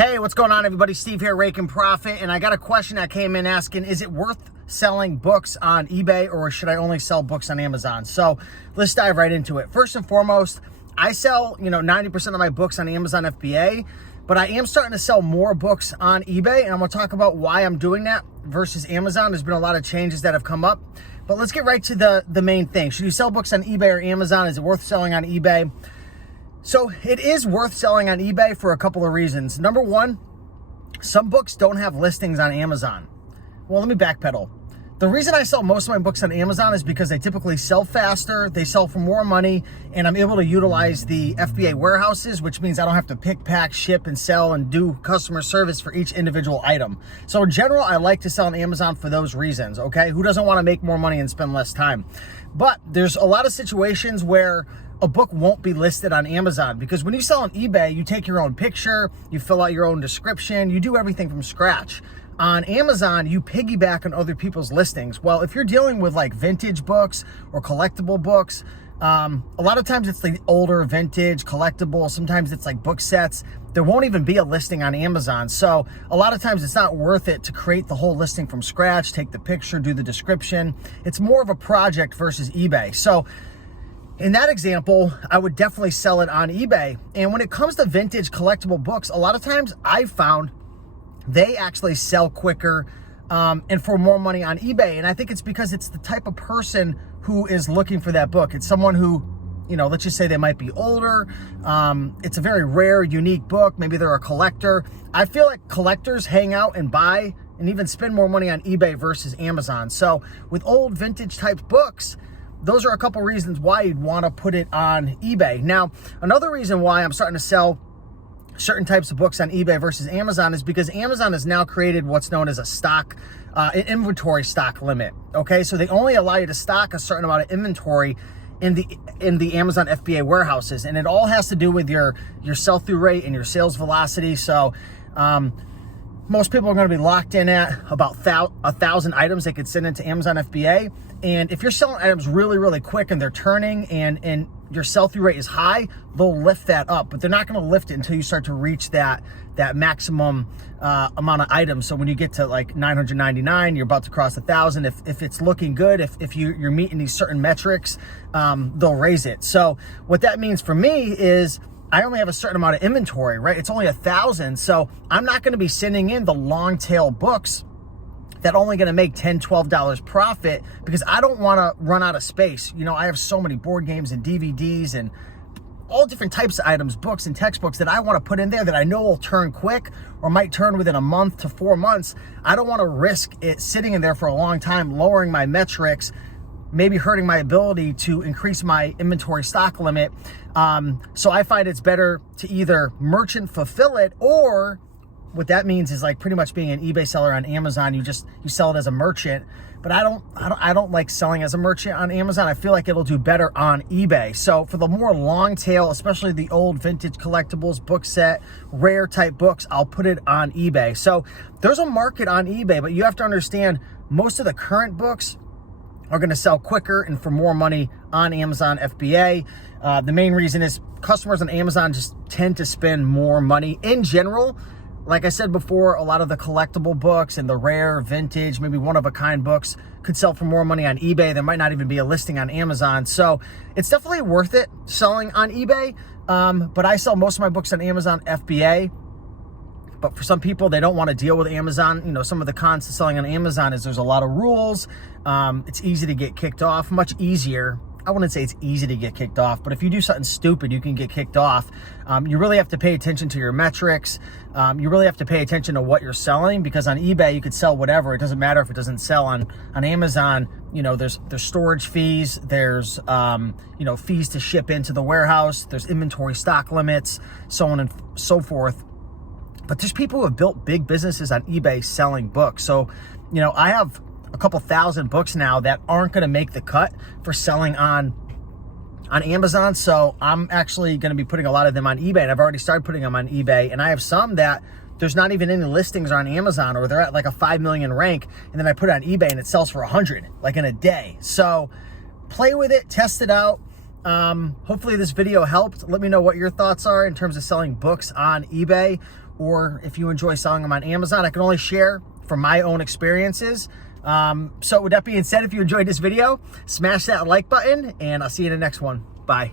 Hey, what's going on, everybody? Steve here, Rake and Profit, and I got a question that came in asking, is it worth selling books on eBay or should I only sell books on Amazon? So let's dive right into it. First and foremost, I sell 90% of my books on Amazon FBA, but I am starting to sell more books on eBay, and I'm going to talk about why I'm doing that versus Amazon. There's been a lot of changes that have come up, but let's get right to the main thing. Should you sell books on eBay or Amazon? Is it worth selling on eBay? So it is worth selling on eBay for a couple of reasons. Number one, some books don't have listings on Amazon. Well, let me backpedal. The reason I sell most of my books on Amazon is because they typically sell faster, they sell for more money, and I'm able to utilize the FBA warehouses, which means I don't have to pick, pack, ship, and sell and do customer service for each individual item. So in general, I like to sell on Amazon for those reasons, okay? Who doesn't want to make more money and spend less time? But there's a lot of situations where a book won't be listed on Amazon, because when you sell on eBay, you take your own picture, you fill out your own description, you do everything from scratch. On Amazon, you piggyback on other people's listings. Well, if you're dealing with like vintage books or collectible books, a lot of times it's the older vintage collectible, sometimes it's like book sets. There won't even be a listing on Amazon. So a lot of times it's not worth it to create the whole listing from scratch, take the picture, do the description. It's more of a project versus eBay. So in that example, I would definitely sell it on eBay. And when it comes to vintage collectible books, a lot of times I've found they actually sell quicker and for more money on eBay. And I think it's because it's the type of person who is looking for that book. It's someone who, let's just say they might be older. It's a very rare, unique book. Maybe they're a collector. I feel like collectors hang out and buy and even spend more money on eBay versus Amazon. So with old vintage type books, those are a couple reasons why you'd want to put it on eBay. Now, another reason why I'm starting to sell certain types of books on eBay versus Amazon is because Amazon has now created what's known as an inventory stock limit. Okay, so they only allow you to stock a certain amount of inventory in the Amazon FBA warehouses, and it all has to do with your sell-through rate and your sales velocity. So most people are going to be locked in at about 1,000 items they could send into Amazon FBA. And if you're selling items really, really quick and they're turning and your sell-through rate is high, they'll lift that up. But they're not going to lift it until you start to reach that maximum amount of items. So when you get to like 999, you're about to cross 1,000. If it's looking good, if you're meeting these certain metrics, they'll raise it. So what that means for me is I only have a certain amount of inventory, right? It's only 1,000. So I'm not going to be sending in the long tail books that only going to make $10, $12 profit, because I don't want to run out of space. I have so many board games and DVDs and all different types of items, books and textbooks that I want to put in there that I know will turn quick or might turn within a month to 4 months. I don't want to risk it sitting in there for a long time, lowering my metrics, maybe hurting my ability to increase my inventory stock limit. So I find it's better to either merchant fulfill it, or what that means is like pretty much being an eBay seller on Amazon. You sell it as a merchant, but I don't like selling as a merchant on Amazon. I feel like it'll do better on eBay. So for the more long tail, especially the old vintage collectibles, book set, rare type books, I'll put it on eBay. So there's a market on eBay, but you have to understand most of the current books are going to sell quicker and for more money on Amazon FBA. The main reason is customers on Amazon just tend to spend more money in general. Like I said before, a lot of the collectible books and the rare, vintage, maybe one-of-a-kind books could sell for more money on eBay. There might not even be a listing on Amazon. So it's definitely worth it selling on eBay. But I sell most of my books on Amazon FBA. But for some people, they don't want to deal with Amazon. Some of the cons to selling on Amazon is there's a lot of rules. It's easy to get kicked off, much easier. I wouldn't say it's easy to get kicked off, but if you do something stupid, you can get kicked off. You really have to pay attention to your metrics. You really have to pay attention to what you're selling, because on eBay, you could sell whatever. It doesn't matter if it doesn't sell on Amazon. There's storage fees. There's, fees to ship into the warehouse. There's inventory stock limits, so on and so forth. But there's people who have built big businesses on eBay selling books. So, I have a couple thousand books now that aren't going to make the cut for selling on Amazon. So I'm actually going to be putting a lot of them on eBay, and I've already started putting them on eBay. And I have some that there's not even any listings on Amazon, or they're at like a 5 million rank, and then I put it on eBay and it sells for 100 like in a day. So play with it, test it out. Hopefully this video helped. Let me know what your thoughts are in terms of selling books on eBay, or if you enjoy selling them on Amazon. I can only share from my own experiences. So with that being said, if you enjoyed this video, smash that like button, and I'll see you in the next one. Bye.